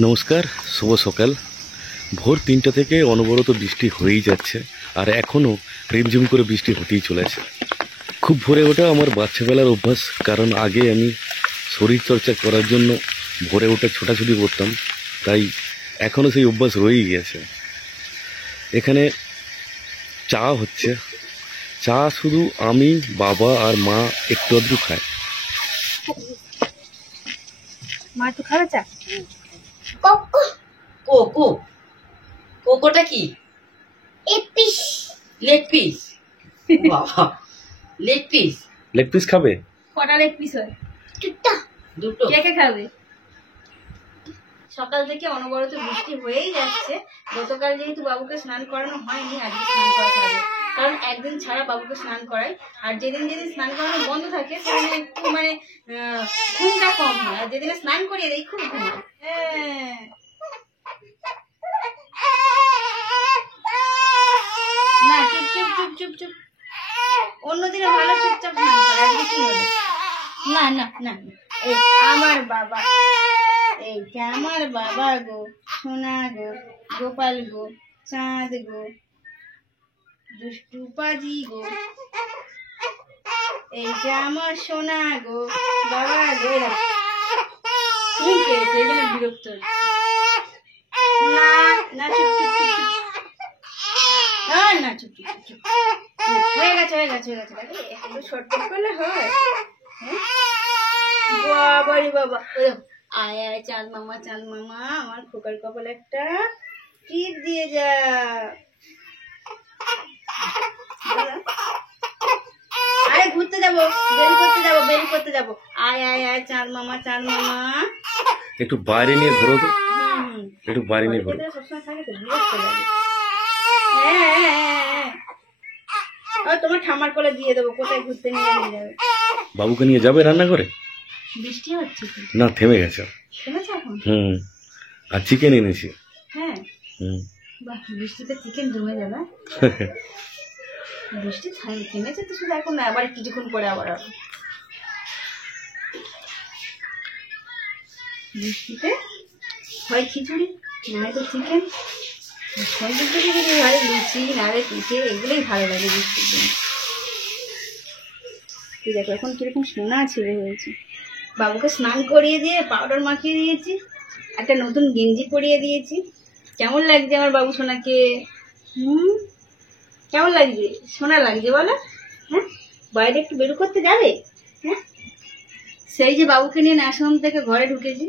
নমস্কার, শুভ সকাল। ভোর ৩টা থেকে অনবরত বৃষ্টি হয়েই যাচ্ছে, আর এখনও রিমঝিম করে বৃষ্টি হতেই চলেছে। খুব ভোরে ওঠা আমার বাচ্চাবেলার অভ্যাস, কারণ আগে আমি শরীরচর্চা করার জন্য ভোরে ওঠা ছোটাছুটি করতাম, তাই এখনও সেই অভ্যাস রয়েই গেছে। এখানে চা হচ্ছে, চা শুধু আমি, বাবা আর মা একটু আধটু খায়। মা তো খাবে চা। কোকো কোকোটা কি? Leg piece. বাবা, লেগ পিস। লেগ পিস খাবে? কটা লেগ পিস হয়? দুটো। কে কে খাবে? সকাল থেকে অনবরত বৃষ্টি হয়েই যাচ্ছে। গতকাল যেহেতু বাবুকে স্নান করানো হয়নি, আজকে স্নান করাতে হবে, কারণ একদিন ছাড়া বাবুকে স্নান করাই। আর যেদিন যেদিন স্নান করানো বন্ধ থাকে সেদিন একটু ঘুমটা কম হয়, আর যেদিনে স্নান করিয়ে দেয় খুব ঘুমায়। না, চুপ চুপ চুপ চুপ চুপ। অন্যদিনে ভালো চুপচাপ স্নান করে, আজকে কি হলো? না না না, এই আমার বাবা, এইটা আমার বাবা গো, সোনা গো, গোপাল গো, চাঁদ গো, দুষ্টু পাজি গো, এইটা আমার সোনা গো, বাবা গো। তুমি কে? এখানে বিরক্ত হচ্ছে। না না, চুপ চুপ চুপ চুপ। না, চুপ চুপ চুপ চুপ। হয়ে গেছে হয়ে গেছে হয়ে গেছে। একটু শর্টকাট করলে হয়? বাবারি বাবা, আয় আয় চাঁদ মামা, চাঁদ মামা, আমার খোকার কপাল একটা টিপ দিয়ে যা। আরে ঘুরতে যাবো, বেল করতে যাবো, বেল করতে যাবো। আয় আয় আয় চাঁদ মামা, চাঁদ মামা। একটু বাইরে নিয়ে ঘোরো তো, একটু বাইরে নিয়ে ঘোরো। সবসময় থাকে তো, বিরক্ত লাগে। হ্যাঁ, তোমার ঠাম্মার কোলে দিয়ে দেবো, কোথায় ঘুরতে নিয়ে যাবে? বাবুকে নিয়ে যাবে রান্না করে? বৃষ্টি হচ্ছে তো। না, থেমে গেছে। থেমেছে এখন? আর চিকেন এনেছি। হ্যাঁ, বাহ, বৃষ্টিতে চিকেন জমে যাবে। বৃষ্টি থেমেছে তো, শুধু এখন না, আবার কিছুক্ষণ পরে আবার হবে। বৃষ্টিতে হয় খিচুড়ি, নয় তো চিকেন, সন্ধ্যের দিকে যদি হয় লুচি, নাড়ে পিঠে, এগুলোই ভালো লাগে বৃষ্টির জন্য। তুই দেখো এখন কিরকম সোনা ছেড়ে হয়েছে। বাবুকে স্নান করিয়ে দিয়ে পাউডার মাখিয়ে দিয়েছি, একটা নতুন গেঞ্জি পরিয়ে দিয়েছি। কেমন লাগছে আমার বাবু সোনাকে? কেমন লাগছে? সোনা লাগছে বলো? হ্যাঁ, বাইরে একটু বের করতে যাবে? হ্যাঁ, সেই যে বাবুকে নিয়ে ন্যাশনাল থেকে ঘরে ঢুকেছি,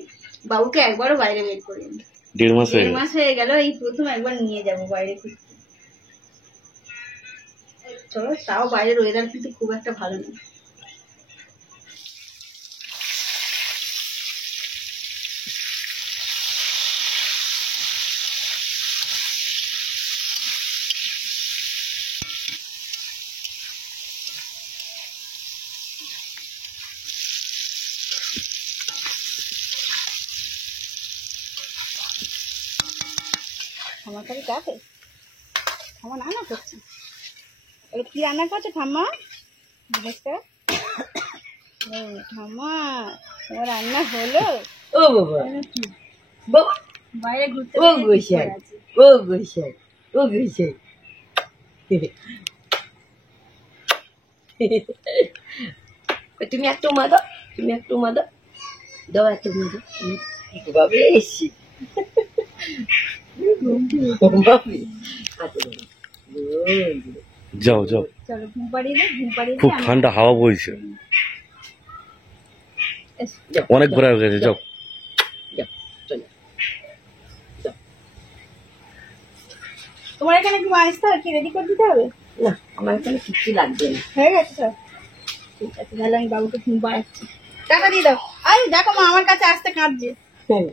বাবুকে একবারও বাইরে বের করিনি। 1.5 মাস হয়ে গেল, এই প্রথম একবার নিয়ে যাব বাইরে ঘুরতে। চলো, তাও বাইরের ওয়েদার কিন্তু খুব একটা ভালো নেই। আমার কাছে যাবে? ঠাম্মা রান্না করছে। এবার কি রান্না করছে ঠাম্মা? জিনিসটা ঠাম্মা, তোমার রান্না হলো? ও বাবা, বাবা, বাইরে ঘুরতে ও গোসাই, ও গোসাই, ও গোসাই। তুমি একটু মা দাও, তুমি একটু মা দাও, দাও একটু মা দাও। বাবা এসছি। যাও যাও, চলো ঘুম পাড়িয়ে দে, ঘুম পাড়িয়ে খুব ঠান্ডা হাওয়া বইছে, অনেক ঘোরা হয়ে গেছে। যাও। তোমার এখানে কি আসতে হবে? কি রেডি করে দিতে হবে? না, আমার এখানে কিছু লাগবে না। হয়ে গেছে সব? ঠিক আছে, তাহলে আমি বাবুকে ঘুম পাড়াচ্ছি। টাকা দিয়ে দাও। আরে দেখো মা আমার কাছে আসতে কাঁদছে। হ্যাঁ।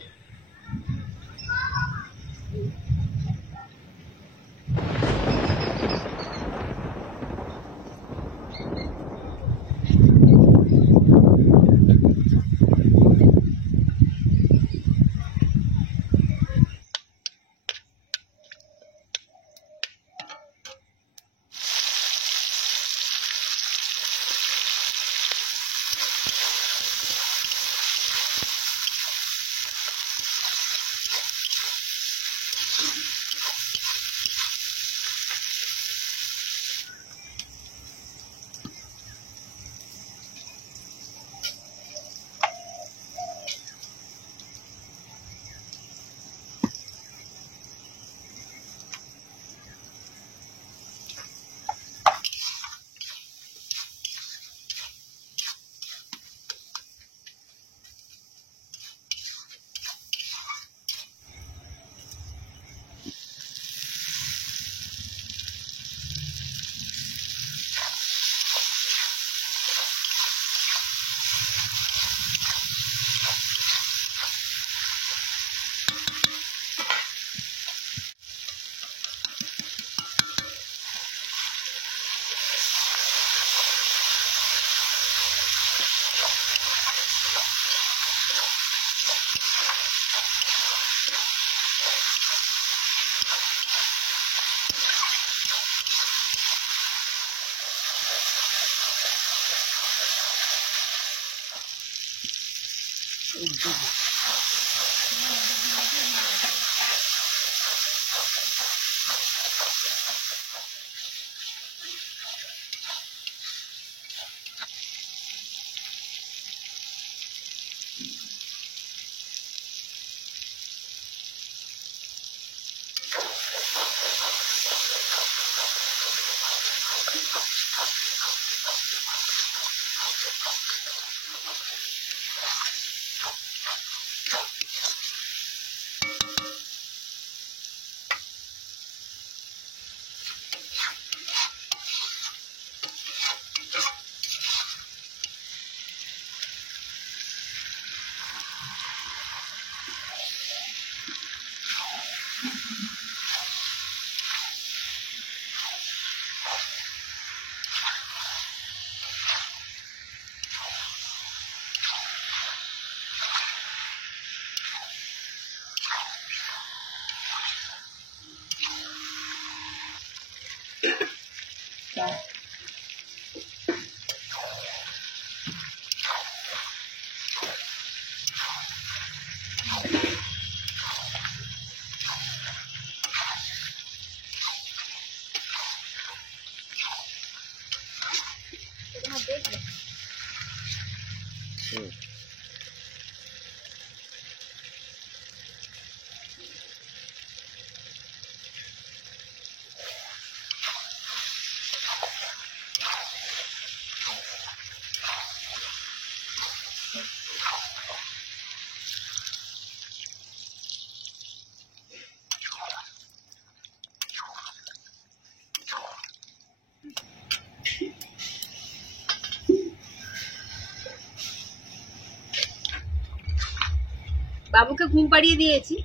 বাবুকে ঘুম পাড়িয়ে দিয়েছি,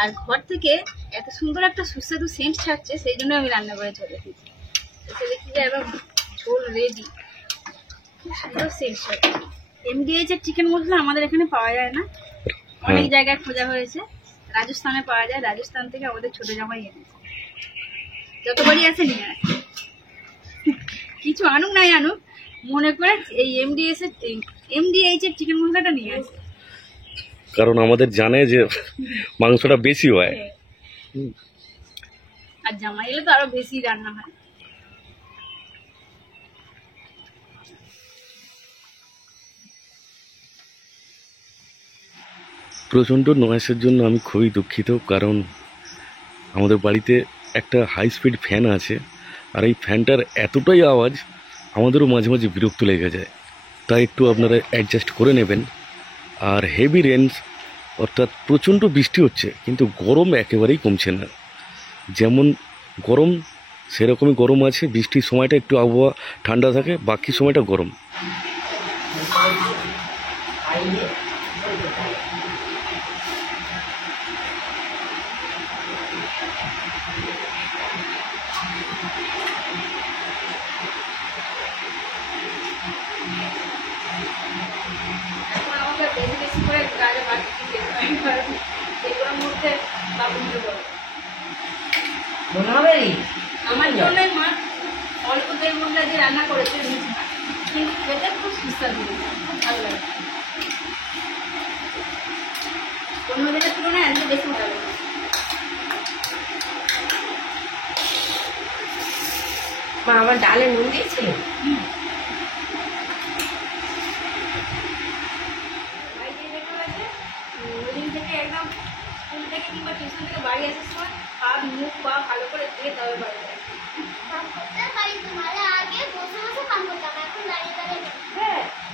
আর ঘর থেকে এত সুন্দর একটা সুস্বাদু সেন্ট ছাড়ছে, সেই জন্য আমি রান্না করে চলে এসেছি। এসে দেখি যে একদম ঝোল রেডি, খুব সুন্দর সেন্ট ছাড়ছে। এমডিএইচ এর চিকেন মশলা আমাদের এখানে পাওয়া যায় না, অনেক জায়গায় খোঁজা হয়েছে। রাজস্থানে পাওয়া যায়, রাজস্থান থেকে আমাদের ছোট জামাই এনেছে, যতবারই আসে নিয়ে আসে। কিছু আনুক নাই আনুক, মনে করে এই এমডিএইচ এর চিকেন মশলাটা নিয়ে আসে, কারণ আমাদের জানে যে মাংসটা বেশি হয়। আর জামাই এলে তো আরো বেশি রান্না হয়। প্রচণ্ড নয়েসের জন্য আমি খুবই দুঃখিত, কারণ আমাদের বাড়িতে একটা হাই স্পিড ফ্যান আছে, আর এই ফ্যানটার এতটাই আওয়াজ আমাদেরও মাঝে মাঝে বিরক্ত লেগে যায়, তাই একটু আপনারা অ্যাডজাস্ট করে নেবেন। আর হেভি রেঞ্জ, অর্থাৎ প্রচণ্ড বৃষ্টি হচ্ছে, কিন্তু গরম একেবারেই কমছে না। যেমন গরম সেরকমই গরম আছে, বৃষ্টির সময়টা একটু আবহাওয়া ঠান্ডা থাকে, বাকি সময়টা গরম। এখন আমাকে বেশি বেশি করে কাজে বাড়তি যেতে হয়, এগুলোর মধ্যে বাবুকে বলো মনে হবে আমার জন্যই মা অল্প তেল মশলা দিয়ে রান্না করেছে, কিন্তু খেতে খুব সুস্বাদু, খুব ভালো লাগে। অন্য দিনের তুলনায় আজকে বেশি ভালো লাগে। মা আমার ডালে নুন দিয়েছিল। ওদিন থেকে একদম স্কুল থেকে কিংবা টিউশন থেকে বাড়ি আসার সময় হাত মুখ পা ভালো করে ধুয়ে তবে বাড়ি যায়।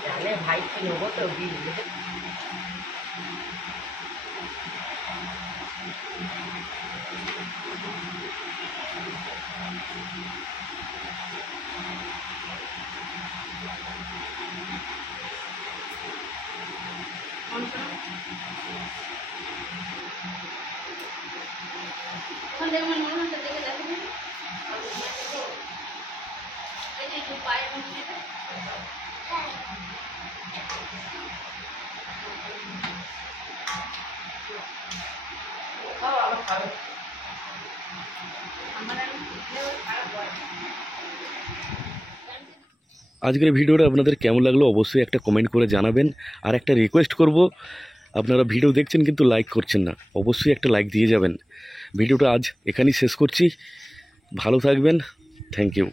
ডালে ভাই কি নেবো তো বিল এখন দেখবেন মনে হচ্ছে দেখে দেখো এই যে একটু পায়ের মধ্যে আমার খারাপ হয়। আজকের ভিডিওটা আপনাদের কেমন লাগলো অবশ্যই একটা কমেন্ট করে জানাবেন। আর একটা রিকোয়েস্ট করব, আপনারা ভিডিও দেখছেন কিন্তু লাইক করছেন না, অবশ্যই একটা লাইক দিয়ে যাবেন। ভিডিওটা আজ এখানেই শেষ করছি, ভালো থাকবেন, থ্যাংক ইউ।